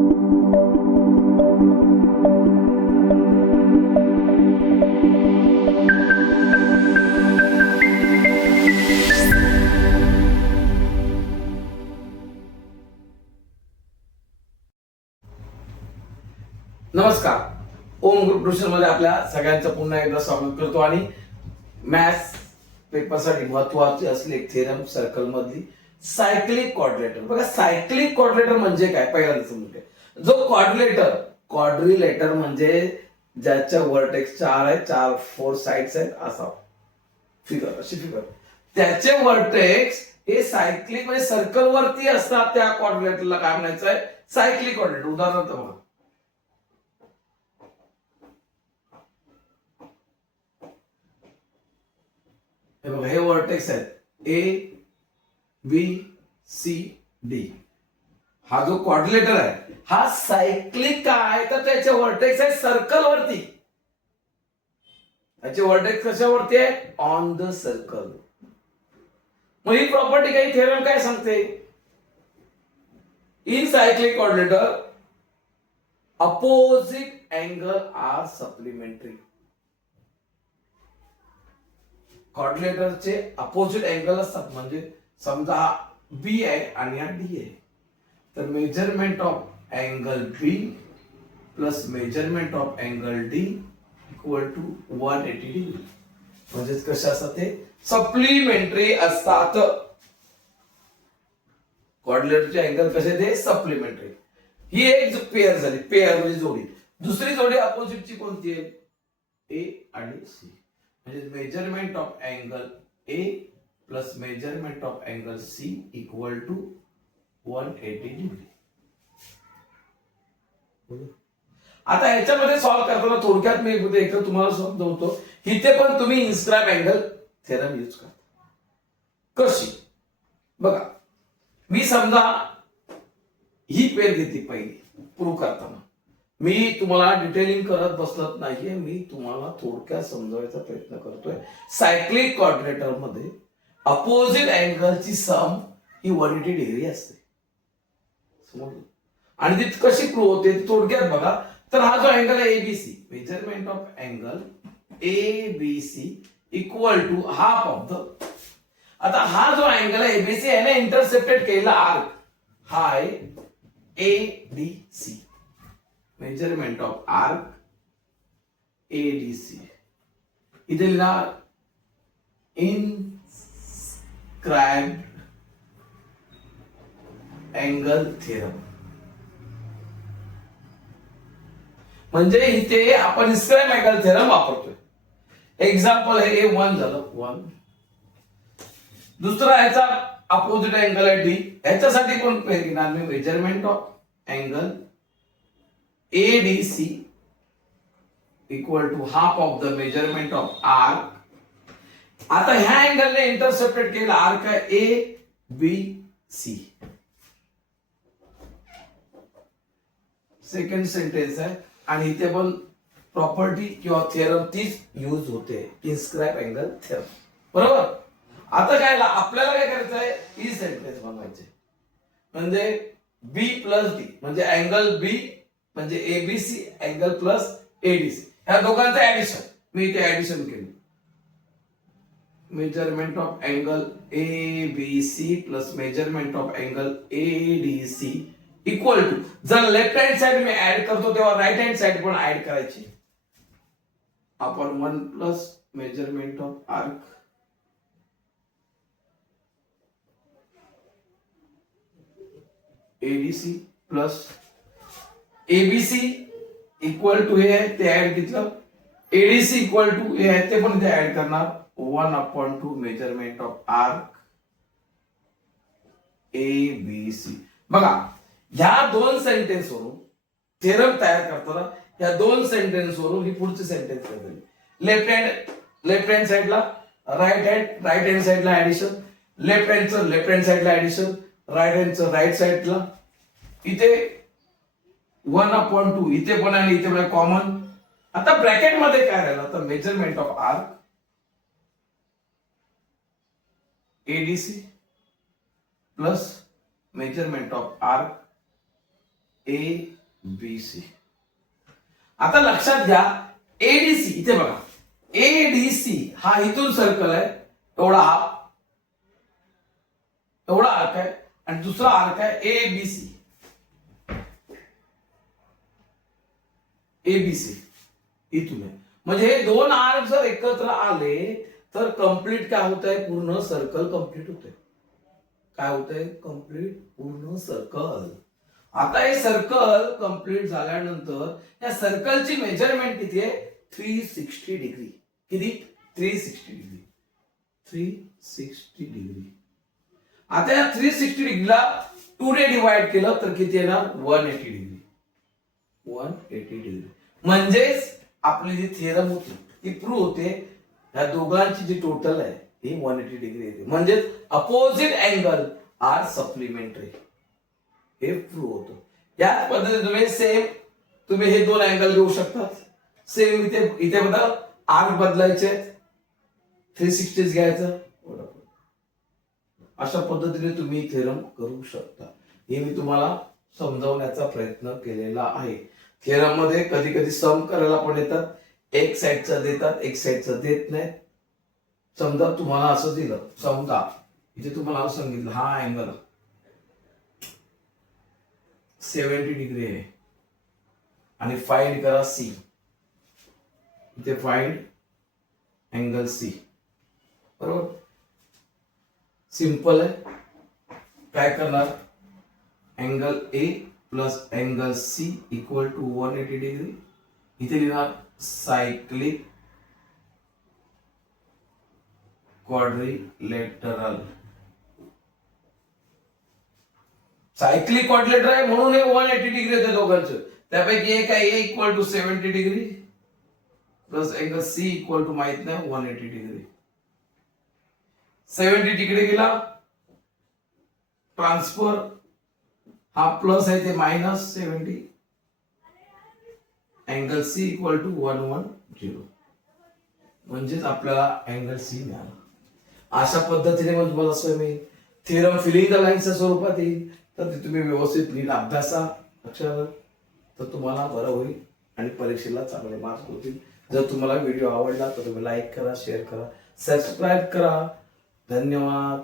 नमस्कार. ओम group tuition मध्ये आपल्या सगळ्यांचं पुन्हा एकदा स्वागत करतो आणि मॅथ्स पेपरसाठी महत्वाची असलेली एक थेरम सर्कल मधली सायक्लिक क्वाड्रिलेटर. बघा, सायक्लिक क्वाड्रिलेटर म्हणजे काय पहिल्यांदा समजून घ्या. जो क्वाड्रिलेटर म्हणजे ज्याच्या व्हर्टेक्स 4 आहे, 4 साइड्स आहेत असा अशी फिगर, त्याचे व्हर्टेक्स हे सायक्लिक म्हणजे सर्कल वरती असतात. त्या क्वाड्रिलेटरला काय म्हणायचं आहे? Cyclic quadrilateral. उदाहरणार्थ बघा, हे बघा, हे व्हर्टेक्स आहेत ए बी सी डी. हा जो क्वाड्रिलेटर आहे हा सायक्लिक आहे, तर त्याचे व्हर्टेक्स आहे सर्कल वरती. त्याचे व्हर्टेक्स कशावरती आहे? On the circle. मग ही प्रॉपर्टी काही थेरम काय सांगते? In cyclic quadrilateral opposite angle are supplementary. क्वाड्रिलेटरचे अपोजिट अँगल असतात. म्हणजे समजा हा बी आहे आणि हा डी आहे, तर measurement of angle B plus measurement of angle D equal to 180 degree. म्हणजेच कसे असतात? ते सप्लिमेंटरी असतात. क्वाड्रिलेटरचे अँगल कसे? ते सप्लिमेंटरी. ही एक पेअर झाली, पेअर म्हणजे जोडी. दुसरी जोडी अपोजिटची कोणती आहे? ए आणि सी. म्हणजे measurement of angle A plus measurement of angle C equal to 180 degree. आता याच्यामध्ये सॉल्व्ह करताना थोडक्यात मी एक तुम्हाला समजवतो. इथे पण तुम्ही इन्स्क्राइब अँगल थेरम यूज करता. कशी? बघा, मी समजा ही पेअर घेतली पहिली प्रूव्ह करताना. मी तुम्हाला डिटेलिंग करत बसत नाहीये, मी तुम्हाला थोडक्यात समजवायचा प्रयत्न करतोय. सायक्लिक क्वाड्रिलेटर मध्ये अपोजिट अँगलची सम ही 180 डिग्री असते. समजलं? आणि ती कशी प्रूव्ह होते थोडक्यात बघा. तर हा जो अँगल आहे ABC, measurement of angle ABC equal to half of the. आता हा जो अँगल आहे एबीसी याने इंटरसेप्टेड केलेला आर्क हा आहे ADC. Measurement of arc ADC. इथे लिहा इनस्क्राइब्ड अँगल थेरम. म्हणजे इथे आपण इन्स्क्राइब अँगल थेरम वापरतोय. एक्झाम्पल हे 1 झालं 1. दुसरा याचा अपोजिट अँगल आहे डी. याच्यासाठी कोण पेअर घेणार? मी measurement of angle ADC equal to half of the measurement of arc. आता ह्या अँगलने इंटरसेप्टेड केलेला आर्क आहे ABC. सेकंड सेंटेन्स आहे आणि इथे पण प्रॉपर्टी किंवा थेरम तीच यूज होते, इन्स्क्राइब अँगल थेरम. बरोबर? आता काय आपल्याला काय करायचं आहे? ही सेंटेन्स बनवायचे. म्हणजे बी प्लस डी म्हणजे अँगल बी म्हणजे एबीसी अँगल प्लस एडीसी, ह्या दोघांचं ऍडिशन. मी इथे ऍडिशन केलं. Measurement of angle ABC plus measurement of angle ADC equal to, जर लेफ्ट हँड साइड मी ऍड करतो तेव्हा राईट हँड साइड पण ऍड करायची. आपण 1 plus measurement of arc ADC plus ABC equal to हे ते ऍड घेतलं. एडीसी इक्वल टू हे आहे ते पण इथे ऍड करणार. 1/2 मेजरमेंट ऑफ आर्क एबीसी. बघा, ह्या दोन सेंटेन्स वरून थेरम तयार करताना या दोन सेंटेन्स वरून ही पुढची सेंटेन्स करते. लेफ्ट हँड साइडला राईट हँड साइडला ऍडिशन, लेफ्ट हँड साइडला ऍडिशन, राईट हँडचं राईट साइडला. इथे 1/2 इथे पण आणि इथे पण कॉमन. आता ब्रॅकेट मध्ये काय राहिलं? तर measurement of arc ADC plus measurement of arc ABC. आता लक्षात घ्या ADC इथे बघा, ADC हा इथून सर्कल आहे, एवढा आर्क आहे, आणि दुसरा आर्क आहे ABC. ABC इथून आहे. म्हणजे हे दोन आर्क जर एकत्र आले तर कंप्लीट काय होत आहे, पूर्ण सर्कल कंप्लीट होतंय. काय होतंय, कंप्लीट पूर्ण सर्कल. आता हे सर्कल कंप्लीट झाल्यानंतर या सर्कलची मेजरमेंट किती आहे, 360 डिग्री. किती, 360 डिग्री. 360 डिग्री. आता या 360 डिग्रीला 2 ने डिवाइड केलं तर किती येणार, 180 डिग्री. 180 डिग्री. म्हणजेच आपली जी थिअरम होती ती प्रूव्ह होते. या दोघांची जी टोटल आहे ही 180 डिग्री येते. म्हणजेच अपोजिट अँगल आर सप्लिमेंटरी. हे प्रूव्ह होतं. याच पद्धतीने तुम्ही हे दोन अँगल घेऊ शकता. सेम इथे बघा आर्क बदलायचे, 360 घ्यायचं. अशा पद्धतीने तुम्ही थिअरम करू शकता. हे मी तुम्हाला समजावण्याचा प्रयत्न केलेला आहे. थिअरम मध्ये कधी कधी सम करायला पण येतात, एक साइडचा देतात, एक साइडचा देत नाही. समजा तुम्हाला असं दिलं, समजा इथे तुम्हाला असं सांगितलं हा अँगल 70 डिग्री आहे आणि फाइंड करा C. इथे फाइंड अँगल C. बरोबर, सिंपल आहे. काय करणार, angle A plus angle C equal to 180 degree. इथे लिहिणार सायक्लिक क्वाड्रिलेटरल. सायक्लिक क्वाड्रिलेटरल आहे म्हणून हे 180 डिग्री होते दोघांचं. त्यापैकी एक आहे A equal to 70 degree plus angle C equal to माहित नाही 180 डिग्री. 70 डिग्री गेला ट्रान्सफर, हा प्लस आहे ते minus 70. Angle C equal to 110. म्हणजेच आपल्याला अँगल C मिळाला. अशा पद्धतीने मग तुम्हाला स्वयं थिअरम फिलिंग द लाईन्सच्या स्वरूपात येईल. तर ते तुम्ही व्यवस्थित नीट अभ्यासा लक्षात, तर तुम्हाला बरं होईल आणि परीक्षेला चांगले मार्क्स होतील. जर तुम्हाला व्हिडिओ आवडला तर तुम्ही लाईक करा, शेअर करा, सबस्क्राईब करा. धन्यवाद.